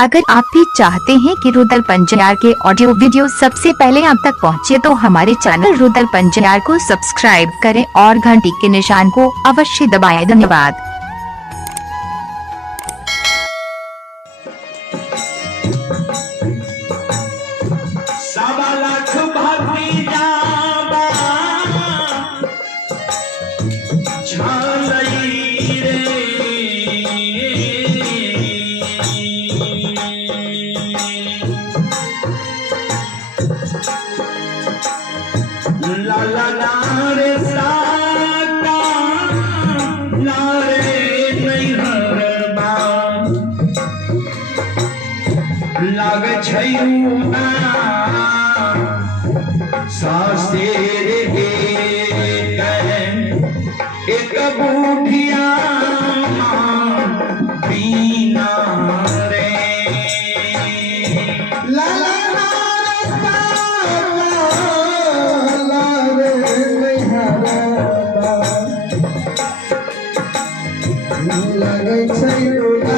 अगर आप भी चाहते हैं कि रुदल पंजयार के ऑडियो वीडियो सबसे पहले आप तक पहुंचे तो हमारे चैनल रुदल पंजयार को सब्सक्राइब करें और घंटी के निशान को अवश्य दबाएं। धन्यवाद। एक बूढ़िया बीना रे ला ला लगे छैला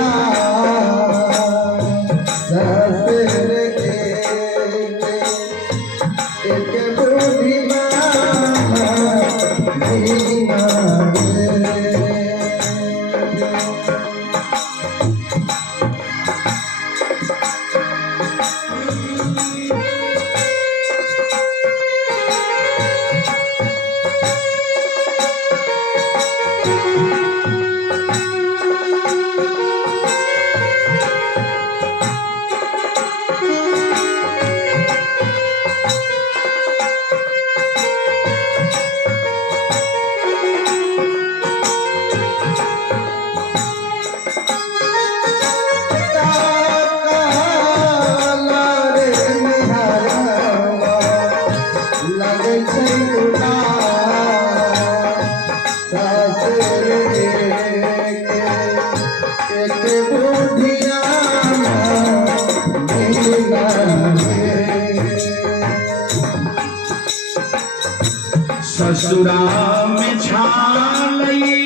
ससुरा में छालई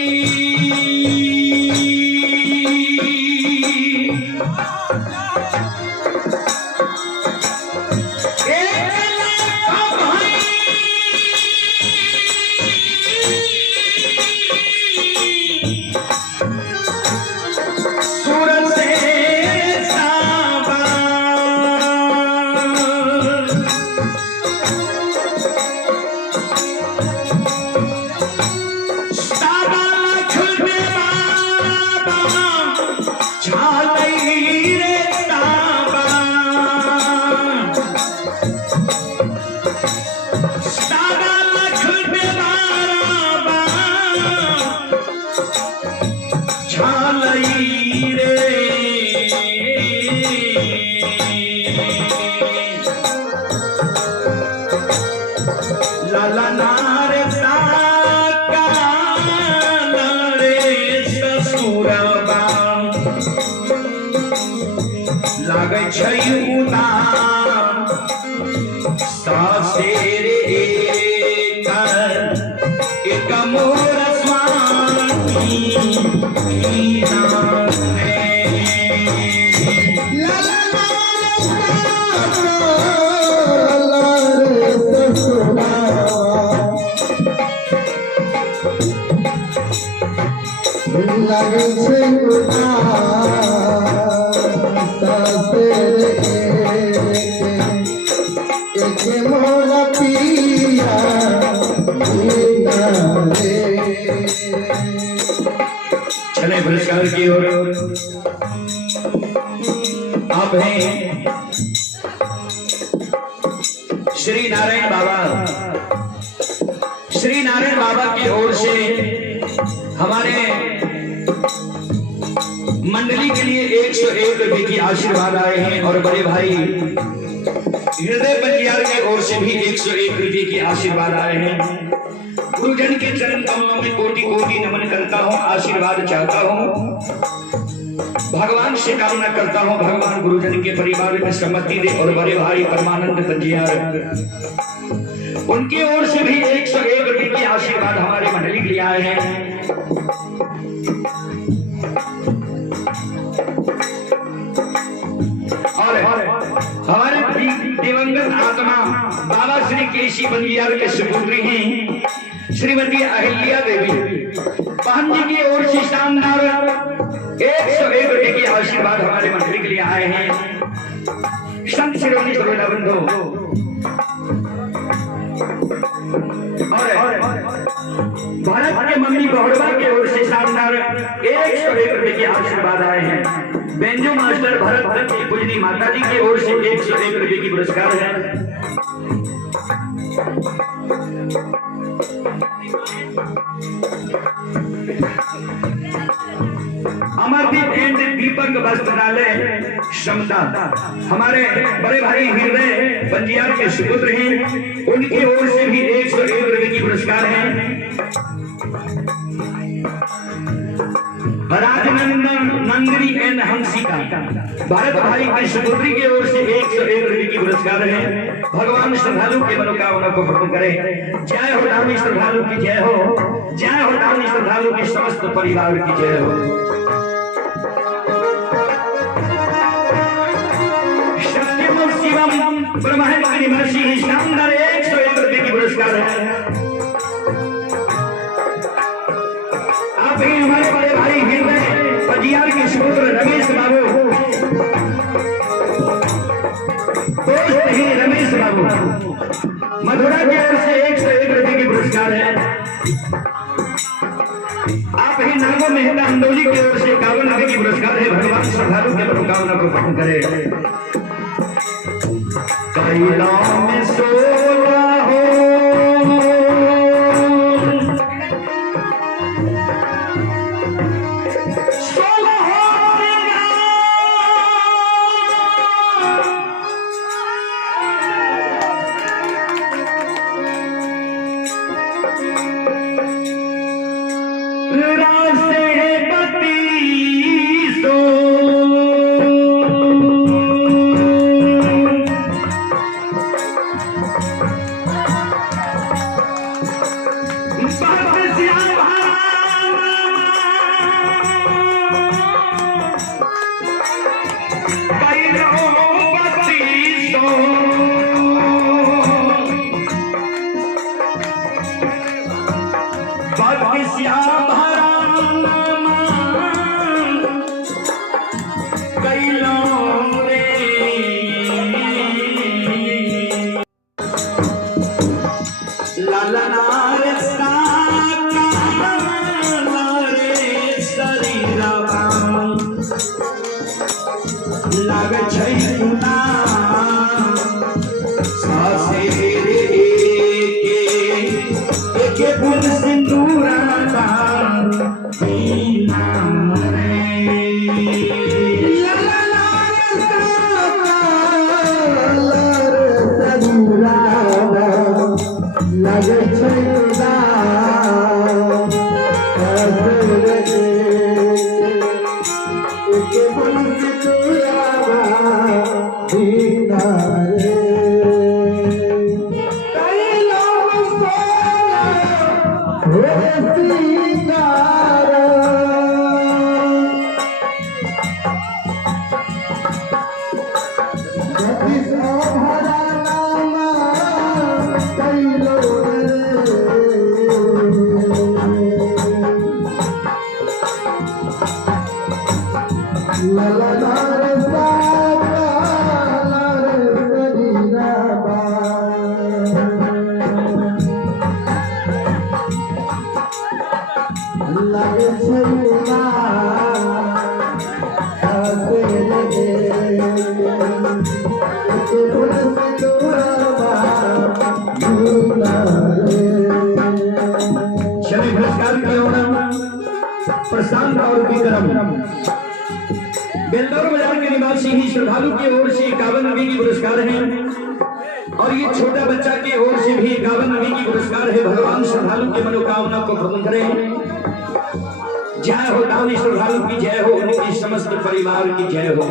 चले पुरस्कार की ओर। आप हैं श्री नारायण बाबा। श्री नारायण बाबा की ओर से हमारे मंडली के लिए 101 रुपए की आशीर्वाद आए हैं और बड़े भाई हृदय पंजयार की ओर से भी 101 रुपए की आशीर्वाद आए हैं। गुरुजन के चरण कमलों में कोटि कोटि नमन करता हूँ, आशीर्वाद चाहता हूँ, भगवान से कामना करता हूँ भगवान गुरुजन के परिवार में सम्मति दे। और बड़े भाई परमानंद पंजयार उनकी ओर से भी 101 रुपए की आशीर्वाद हमारे मंडली के लिए आए हैं। ऋषि बंजियार के सुपुत्री हैं श्रीमती अहिल्या देवी। बहन जी की ओर से शानदार 101 रुपए के आशीर्वाद हमारे मंडली के लिए आए हैं। संत शिरोमणि गुरुदेव बंधु और भारत के मम्मी बहुड़वा की ओर से शानदार 101 रुपए के आशीर्वाद आए हैं। बेंजो मास्टर भरत की पूजनी माता जी की ओर से 101 रुपए की पुरस्कार है। अमरदीप एंड दीपक वस्त्रालय क्षमता हमारे बड़े भाई हृदय बंजियार के सुपुत्र हैं, उनकी ओर से भी 101 रुपए की पुरस्कार है। राजनंदन नंगरी एंड हंसिका भारत भाई की सुपुत्री की ओर से 101 रुपए की पुरस्कार है। भगवान श्रद्धालु के मनोकामना को पूर्ण करे। जय हो दानी श्रद्धालु की जय हो, जय हो दानी श्रद्धालु के समस्त परिवार की जय हो। सत्यम शिवम ब्रह्म निवासी शानदार 101 रुपए की पुरस्कार है। आप ही हमारे बड़े भाई हृदय बंजियार के सुपुत्र रमेश बाबू, दोस्त ही रमेश बाबू मधुरा की ओर से 101 रुपए की पुरस्कार है। आप ही नागो मेहता अंदौली की ओर से 51 रुपए की पुरस्कार है। भगवान श्रद्धालु के मनोकामना को पूर्ण करे। कैलाश में सोया हो प्रशांत और विक्रम बेलदौर बाजार के निवासी ही श्रद्धालु की ओर से 51 रुपए की पुरस्कार है। और ये छोटा बच्चा की ओर से भी 51 रुपए की पुरस्कार है। भगवान श्रद्धालु की मनोकामना को पूर्ण करे। जय हो दानी श्रद्धालु की जय हो, उनकी समस्त परिवार की जय हो।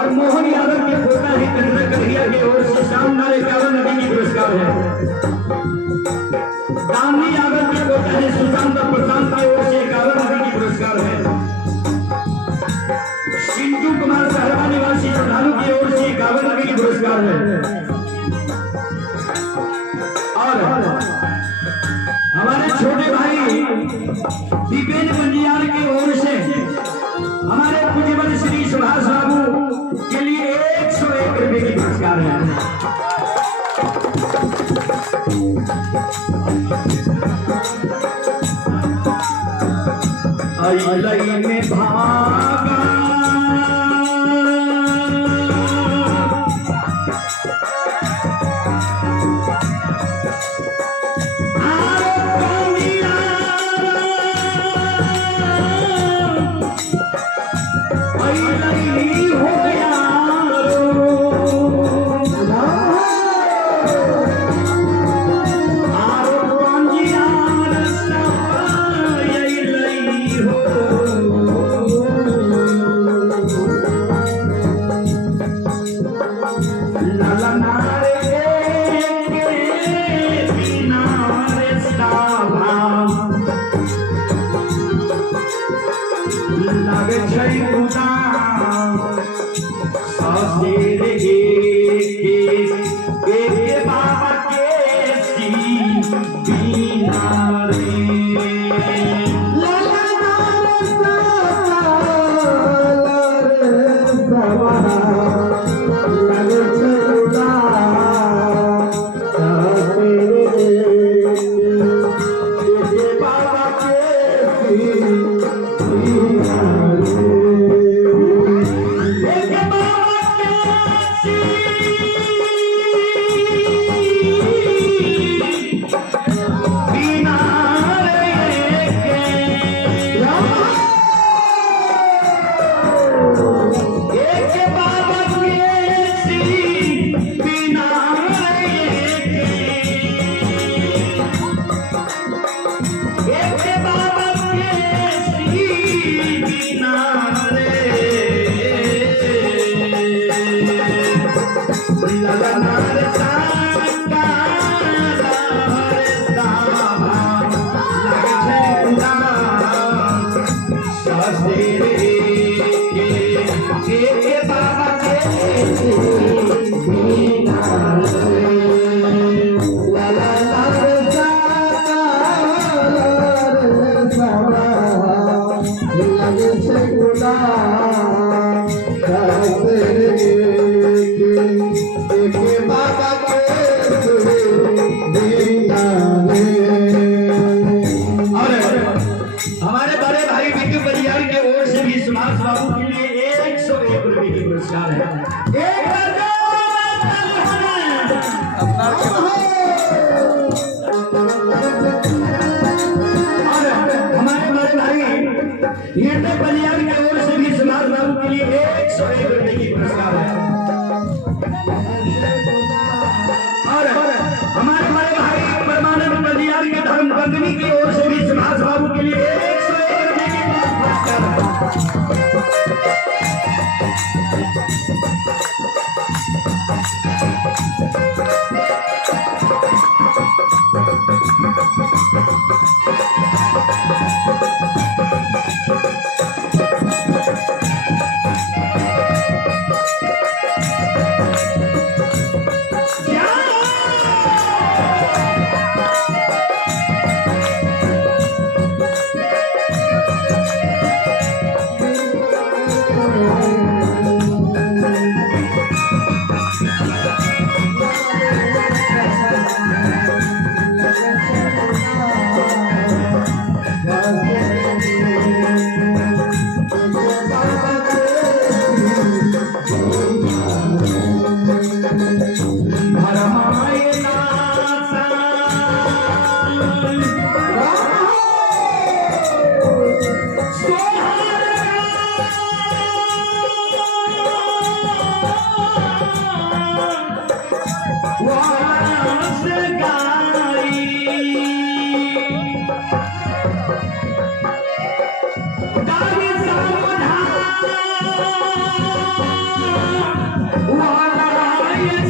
और मोहन यादव के पोता है कटरा कन्हैया की ओर से शानदार 51 नदी की पुरस्कार है। दामनी यादव के पोता है सुशांत और प्रशांत की ओर से 51 नदी की पुरस्कार है। सिंटू कुमार सहरवा निवासी श्रद्धालु की ओर से 51 नदी की पुरस्कार है। और हमारे छोटे भाई दीपेंद्र पंजियार की ओर से हमारे पूज्यवर श्री सुभाष बाबू के लिए 101 रुपए की पुरस्कार है। आई में भागा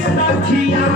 सखिया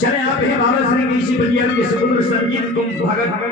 चले आप हैं बाबा श्री केशी बलिया के सुंदर संगीत तुम भगत